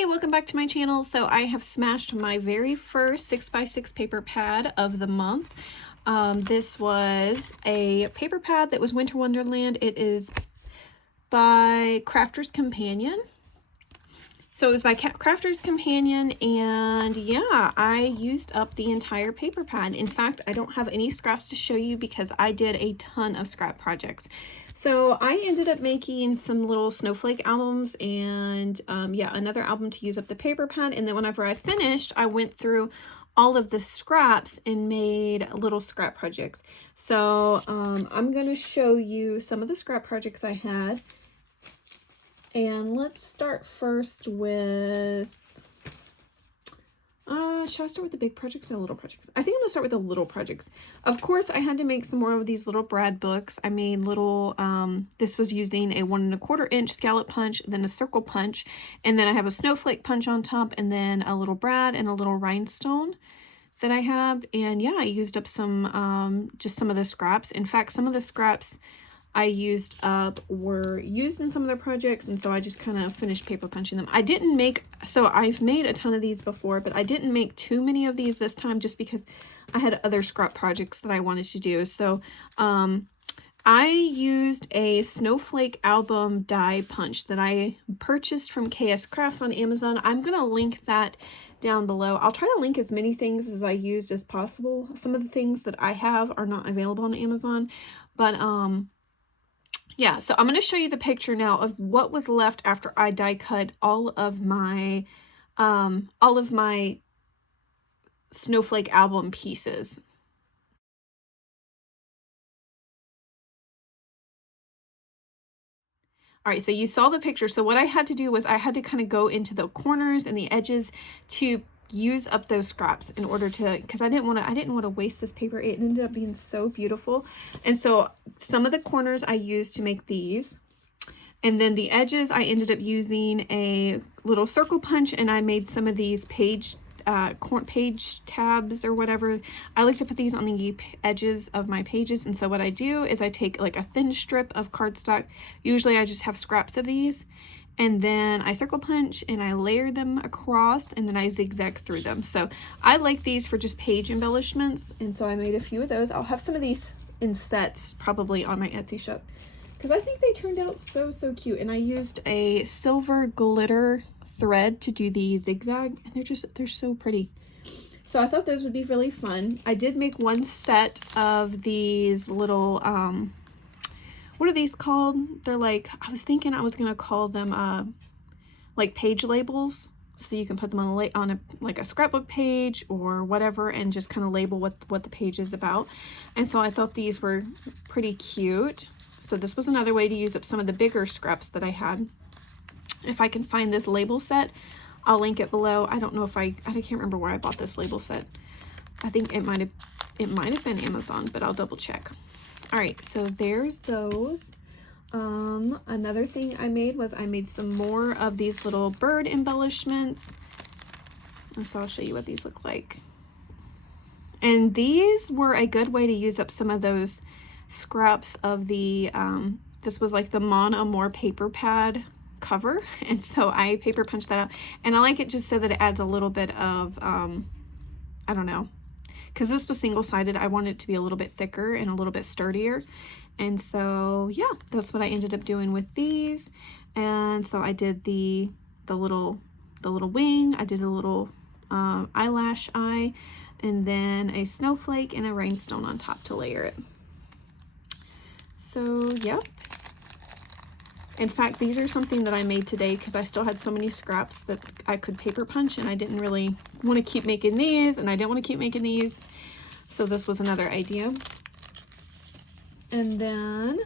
Hey, welcome back to my channel. So I have smashed my very first 6x6 paper pad of the month. This was a paper pad that was Winter Wonderland. It is by Crafter's Companion. So it was by Crafter's Companion, and yeah, I used up the entire paper pad. In fact, I don't have any scraps to show you because I did a ton of scrap projects. So I ended up making some little Snowflake albums and yeah, another album to use up the paper pad. And then whenever I finished, I went through all of the scraps and made little scrap projects. So I'm going to show you some of the scrap projects I had. And let's start first with, should I start with the big projects or the little projects? I think I'm gonna start with the little projects. Of course, I had to make some more of these little brad books. I made little, this was using a 1 1/4 inch scallop punch, then a circle punch, and then I have a snowflake punch on top, and then a little brad and a little rhinestone that I have. And yeah, I used up some, just some of the scraps. In fact, some of the scraps I used up were used in some of the projects, and so I just kind of finished paper punching them. I didn't make, so I've made a ton of these before, but I didn't make too many of these this time just because I had other scrap projects that I wanted to do. So I used a Snowflake album die punch that I purchased from KS Crafts on Amazon. I'm going to link that down below. I'll try to link as many things as I used as possible. Some of the things that I have are not available on Amazon, but yeah, so I'm going to show you the picture now of what was left after I die cut all of my Snowflake album pieces. All right, so you saw the picture. So what I had to do was I had to kind of go into the corners and the edges to use up those scraps in order to, because I didn't want to waste this paper. It ended up being so beautiful. And so some of the corners I used to make these, and then the edges I ended up using a little circle punch, and I made some of these page tabs or whatever. I like to put these on the edges of my pages, and so what I do is I take like a thin strip of cardstock. Usually I just have scraps of these, and then I circle punch and I layer them across, and then I zigzag through them. So I like these for just page embellishments, and so I made a few of those. I'll have some of these in sets probably on my Etsy shop because I think they turned out so cute. And I used a silver glitter thread to do the zigzag, and they're so pretty. So I thought those would be really fun. I did make one set of these little what are these called? They're like, I was thinking I was gonna call them like page labels, so you can put them on like a scrapbook page or whatever, and just kind of label what the page is about. And so I thought these were pretty cute. So this was another way to use up some of the bigger scraps that I had. If I can find this label set, I'll link it below. I don't know if I can't remember where I bought this label set. I think it might have been Amazon, but I'll double check. All right, so there's those. Another thing I made was I made some more of these little bird embellishments. And so I'll show you what these look like. And these were a good way to use up some of those scraps of the, this was like the Mon Amour paper pad cover, and so I paper punched that out, and I like it just so that it adds a little bit of I don't know, because this was single-sided, I wanted it to be a little bit thicker and a little bit sturdier. And so yeah, that's what I ended up doing with these. And so I did the little wing, I did a little eyelash eye, and then a snowflake and a rhinestone on top to layer it. So yep. In fact, these are something that I made today because I still had so many scraps that I could paper punch, and I didn't really want to keep making these, and I didn't want to keep making these. So this was another idea. And then,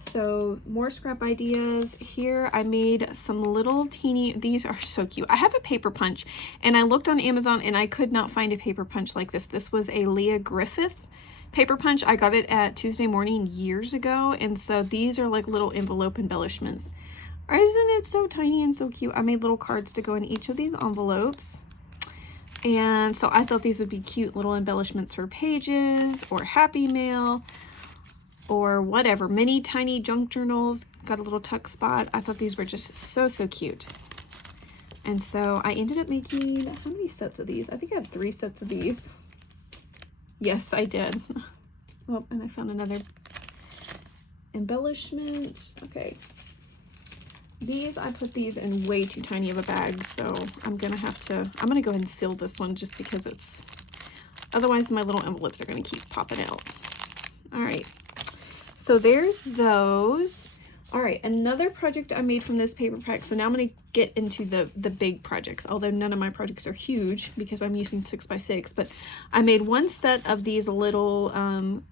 so more scrap ideas. Here I made some little teeny, these are so cute. I have a paper punch, and I looked on Amazon and I could not find a paper punch like this. This was a Leah Griffith paper punch. I got it at Tuesday Morning years ago, and so these are like little envelope embellishments. Isn't it so tiny and so cute? I made little cards to go in each of these envelopes, and so I thought these would be cute little embellishments for pages or Happy Mail or whatever. Mini tiny junk journals, got a little tuck spot. I thought these were just so cute. And so I ended up making, how many sets of these? I think I have 3 sets of these. Yes, I did. Oh, and I found another embellishment. Okay. These, I put these in way too tiny of a bag, so I'm gonna go ahead and seal this one just because it's, otherwise my little envelopes are gonna keep popping out. All right, so there's those. All right, another project I made from this paper pack. So now I'm gonna get into the big projects, although none of my projects are huge because I'm using 6x6, but I made one set of these little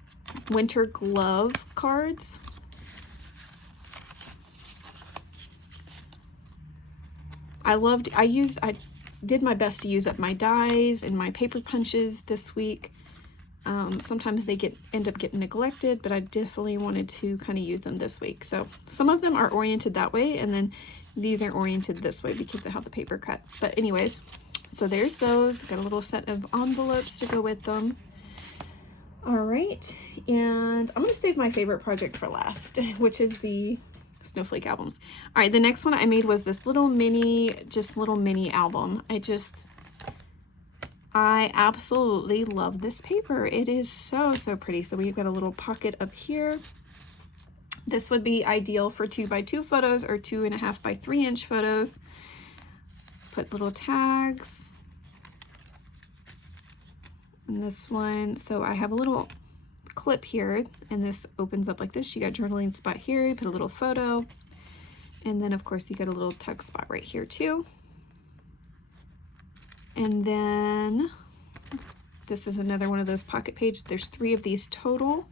winter glove cards. I did my best to use up my dies and my paper punches this week. Sometimes they end up getting neglected, but I definitely wanted to kind of use them this week. So some of them are oriented that way, and then these are oriented this way because of how the paper cut. But anyways, so there's those. Got a little set of envelopes to go with them. All right, and I'm gonna save my favorite project for last, which is the Snowflake albums. All right, the next one I made was this little mini album. I absolutely love this paper. It is so pretty. So we've got a little pocket up here. This would be ideal for 2x2 photos or 2.5 by 3 inch photos. Put little tags. And this one, so I have a little clip here, and this opens up like this. You got journaling spot here, you put a little photo, and then of course you got a little text spot right here too. And then this is another one of those pocket pages. There's 3 of these total.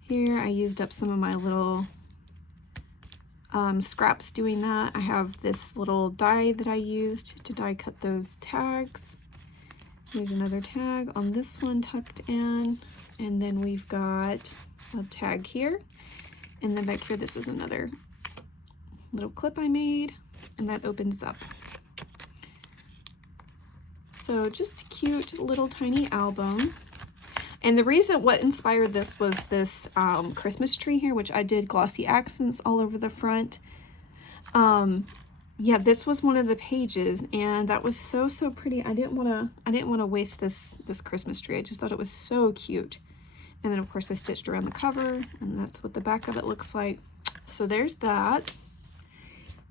Here I used up some of my little scraps doing that. I have this little die that I used to die cut those tags. Here's another tag on this one tucked in. And then we've got a tag here. And then back here, this is another little clip I made, and that opens up. So just a cute little tiny album. And the reason what inspired this was this Christmas tree here, which I did glossy accents all over the front. Yeah, this was one of the pages, and that was so pretty. I didn't want to waste this Christmas tree. I just thought it was so cute. And then of course I stitched around the cover, and that's what the back of it looks like. So there's that.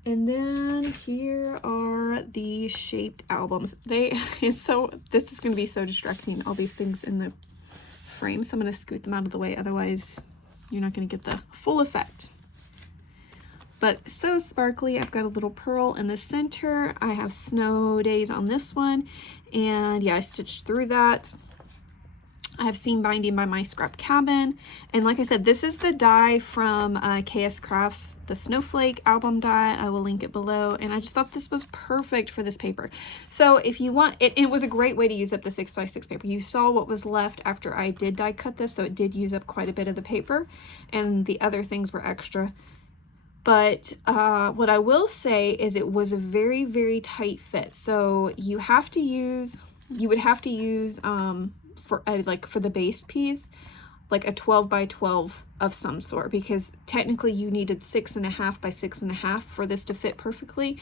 And then here are the shaped albums. This is going to be so distracting, all these things in the frame. So I'm going to scoot them out of the way. Otherwise you're not going to get the full effect. But so sparkly. I've got a little pearl in the center. I have snow days on this one. And yeah, I stitched through that. I have seam binding by my scrap cabin. And like I said, this is the die from KS Crafts, the Snowflake album die. I will link it below. And I just thought this was perfect for this paper. So if you want, it was a great way to use up the 6x6 paper. You saw what was left after I did die cut this. So it did use up quite a bit of the paper, and the other things were extra. But what I will say is it was a very tight fit. So you would have to use for the base piece, like a 12x12 of some sort, because technically you needed 6.5 by 6.5 for this to fit perfectly.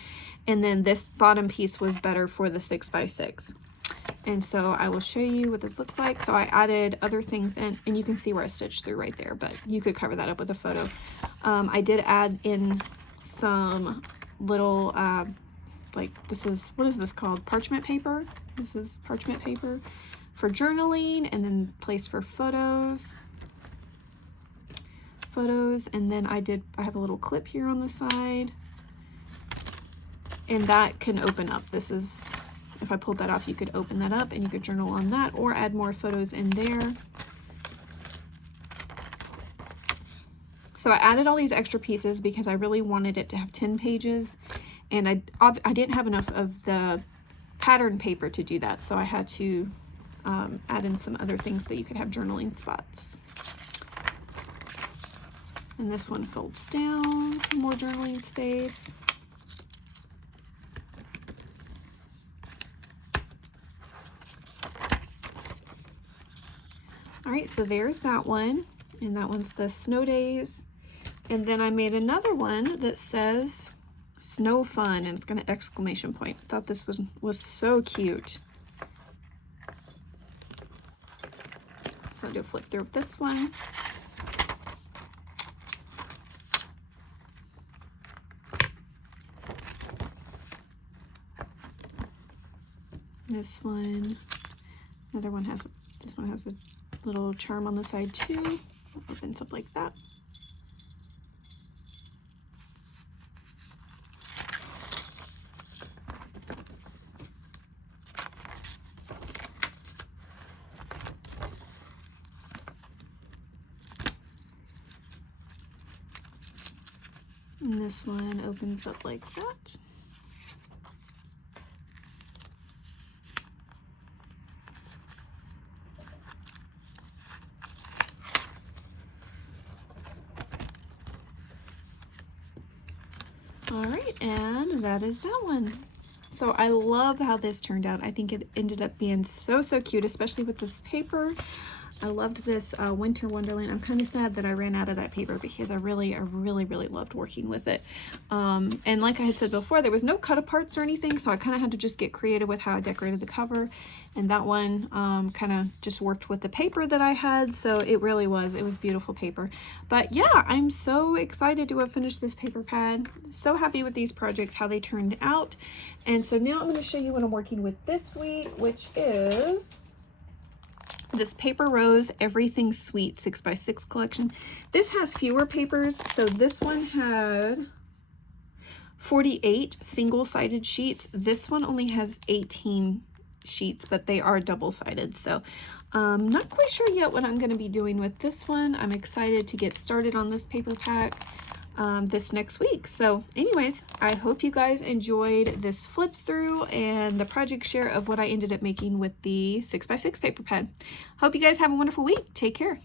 And then this bottom piece was better for the 6x6. And so I will show you what this looks like. So I added other things in, and you can see where I stitched through right there, but you could cover that up with a photo. I did add in some little, what is this called? Parchment paper. This is parchment paper for journaling, and then place for photos. And then I have a little clip here on the side, and that can open up. This is, if I pulled that off, you could open that up and you could journal on that or add more photos in there. So I added all these extra pieces because I really wanted it to have 10 pages, and I didn't have enough of the pattern paper to do that, so I had to add in some other things so you could have journaling spots. And this one folds down for more journaling space. All right, so there's that one, and that one's the snow days. And then I made another one that says Snow Fun, and it's got an exclamation point. I thought this was so cute. So I'll do a flip through of this one. This one, another one has, this one has a little charm on the side too. It opens up like that. And this one opens up like that. All right, and that is that one. So I love how this turned out. I think it ended up being so cute, especially with this paper. I loved this Winter Wonderland. I'm kind of sad that I ran out of that paper because I really loved working with it. And like I had said before, there was no cut aparts or anything, so I kind of had to just get creative with how I decorated the cover. And that one kind of just worked with the paper that I had, so it was beautiful paper. But yeah, I'm so excited to have finished this paper pad. So happy with these projects, how they turned out. And so now I'm going to show you what I'm working with this week, which is this Paper Rose Everything Sweet 6x6 collection. This has fewer papers, so this one had 48 single-sided sheets. This one only has 18 sheets, but they are double-sided, so not quite sure yet what I'm going to be doing with this one. I'm excited to get started on this paper pack this next week. So anyways, I hope you guys enjoyed this flip through and the project share of what I ended up making with the 6x6 paper pad. Hope you guys have a wonderful week. Take care.